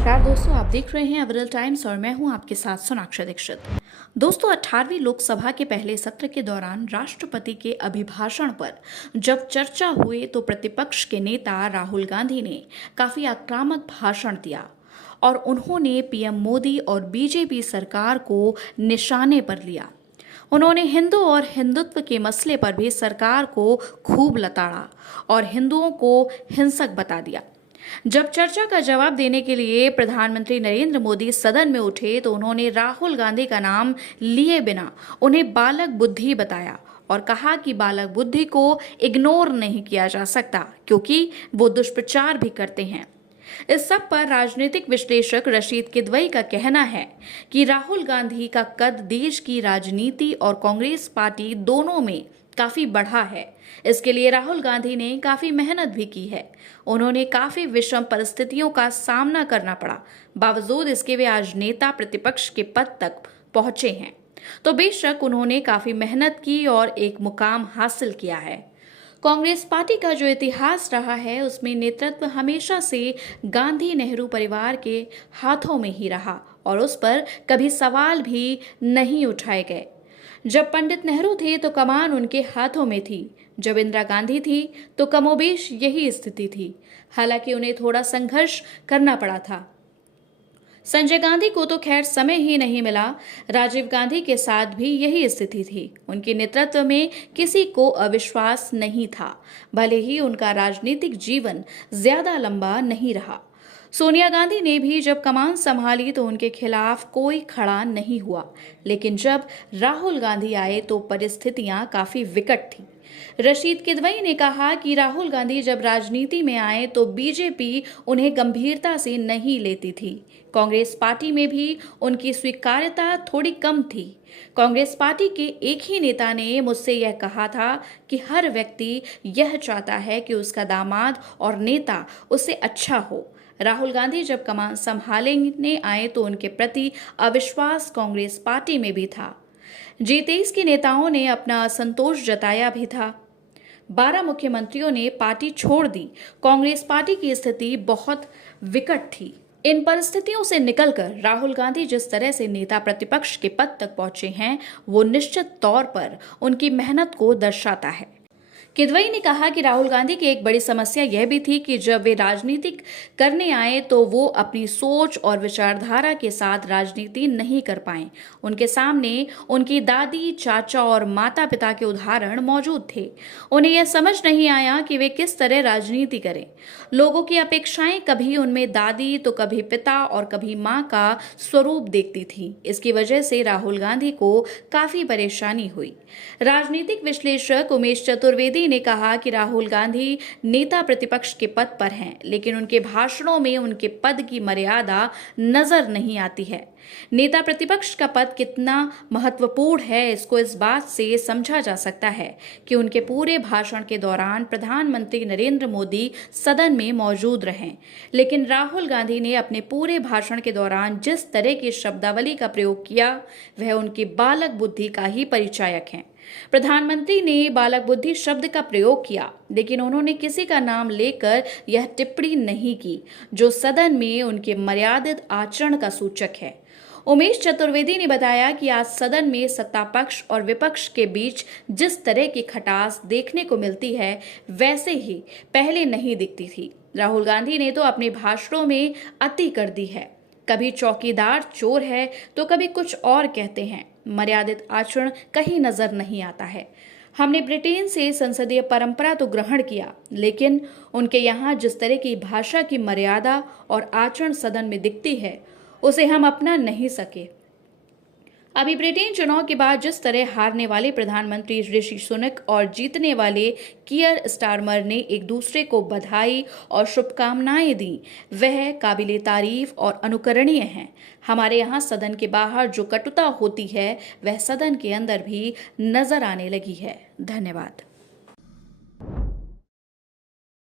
नमस्कार दोस्तों, आप देख रहे हैं अविरल टाइम्स और मैं हूं आपके साथ सोनाक्षी दीक्षित। दोस्तों, 18वीं लोकसभा के पहले सत्र के दौरान राष्ट्रपति के अभिभाषण पर जब चर्चा हुई तो प्रतिपक्ष के नेता राहुल गांधी ने काफी आक्रामक भाषण दिया और उन्होंने पीएम मोदी और बीजेपी सरकार को निशाने पर लिया। उन्होंने हिंदू और हिंदुत्व के मसले पर भी सरकार को खूब लताड़ा और हिंदुओं को हिंसक बता दिया। जब चर्चा का जवाब देने के लिए प्रधानमंत्री नरेंद्र मोदी सदन में उठे तो उन्होंने राहुल गांधी का नाम लिए बिना उन्हें बालक बुद्धि बताया और कहा कि बालक बुद्धि को इग्नोर नहीं किया जा सकता क्योंकि वो दुष्प्रचार भी करते हैं। इस सब पर राजनीतिक विश्लेषक रशीद किदवई का कहना है कि राहुल गांधी का कद देश की राजनीति और कांग्रेस पार्टी दोनों में काफी बढ़ा है। इसके लिए राहुल गांधी ने काफी मेहनत भी की है। उन्होंने काफी विषम परिस्थितियों का सामना करना पड़ा, बावजूद इसके वे आज नेता प्रतिपक्ष के पद तक पहुंचे हैं। तो बेशक उन्होंने काफी मेहनत की और एक मुकाम हासिल किया है। कांग्रेस पार्टी का जो इतिहास रहा है उसमें नेतृत्व हमेशा से गांधी नेहरू परिवार के हाथों में ही रहा और उस पर कभी सवाल भी नहीं उठाए गए। जब पंडित नेहरू थे तो कमान उनके हाथों में थी, जब इंदिरा गांधी थी तो कमोबेश यही स्थिति थी। हालांकि उन्हें थोड़ा संघर्ष करना पड़ा था। संजय गांधी को तो खैर समय ही नहीं मिला। राजीव गांधी के साथ भी यही स्थिति थी। उनके नेतृत्व में किसी को अविश्वास नहीं था, भले ही उनका राजनीतिक जीवन ज्यादा लंबा नहीं रहा। सोनिया गांधी ने भी जब कमान संभाली तो उनके खिलाफ कोई खड़ा नहीं हुआ, लेकिन जब राहुल गांधी आए तो परिस्थितियां काफी विकट थी। रशीद किदवई ने कहा कि राहुल गांधी जब राजनीति में आए तो बीजेपी उन्हें गंभीरता से नहीं लेती थी। कांग्रेस पार्टी में भी उनकी स्वीकार्यता थोड़ी कम थी। कांग्रेस पार्टी के एक ही नेता ने मुझसे यह कहा था कि हर व्यक्ति यह चाहता है कि उसका दामाद और नेता उससे अच्छा हो। राहुल गांधी जब कमान संभालने आए तो उनके प्रति अविश्वास कांग्रेस पार्टी में भी था। G23 के नेताओं ने अपना असंतोष जताया भी था। 12 मुख्यमंत्रियों ने पार्टी छोड़ दी। कांग्रेस पार्टी की स्थिति बहुत विकट थी। इन परिस्थितियों से निकलकर राहुल गांधी जिस तरह से नेता प्रतिपक्ष के पद तक पहुंचे हैं वो निश्चित तौर पर उनकी मेहनत को दर्शाता है। किदवई ने कहा कि राहुल गांधी की एक बड़ी समस्या यह भी थी कि जब वे राजनीति करने आए तो वो अपनी सोच और विचारधारा के साथ राजनीति नहीं कर पाए। उनके सामने उनकी दादी, चाचा और माता पिता के उदाहरण मौजूद थे। उन्हें यह समझ नहीं आया कि वे किस तरह राजनीति करें। लोगों की अपेक्षाएं कभी उनमें दादी तो कभी पिता और कभी माँ का स्वरूप देखती थी। इसकी वजह से राहुल गांधी को काफी परेशानी हुई। राजनीतिक विश्लेषक उमेश चतुर्वेदी ने कहा कि राहुल गांधी नेता प्रतिपक्ष के पद पर हैं, लेकिन उनके भाषणों में उनके पद की मर्यादा नजर नहीं आती है। नेता प्रतिपक्ष का पद कितना महत्वपूर्ण है इसको इस बात से समझा जा सकता है कि उनके पूरे भाषण के दौरान प्रधानमंत्री नरेंद्र मोदी सदन में मौजूद रहे, लेकिन राहुल गांधी ने अपने पूरे भाषण के दौरान जिस तरह की शब्दावली का प्रयोग किया वह उनकी बालक बुद्धि का ही परिचायक है। प्रधानमंत्री ने बालक बुद्धि शब्द का प्रयोग किया, लेकिन उन्होंने किसी का नाम लेकर यह टिप्पणी नहीं की जो सदन में उनके मर्यादित आचरण का सूचक है। उमेश चतुर्वेदी ने बताया कि आज सदन में सत्ता पक्ष और विपक्ष के बीच जिस तरह की खटास देखने को मिलती है वैसे ही पहले नहीं दिखती थी। राहुल गांधी ने तो अपने भाषणों में अति कर दी है। कभी चौकीदार चोर है तो कभी कुछ और कहते हैं। मर्यादित आचरण कहीं नजर नहीं आता है। हमने ब्रिटेन से संसदीय परंपरा तो ग्रहण किया, लेकिन उनके यहाँ जिस तरह की भाषा की मर्यादा और आचरण सदन में दिखती है उसे हम अपना नहीं सके। अभी ब्रिटेन चुनाव के बाद जिस तरह हारने वाले प्रधानमंत्री ऋषि सुनक और जीतने वाले कियर स्टारमर ने एक दूसरे को बधाई और शुभकामनाएं दी वह काबिले तारीफ और अनुकरणीय है। हमारे यहाँ सदन के बाहर जो कटुता होती है वह सदन के अंदर भी नजर आने लगी है। धन्यवाद।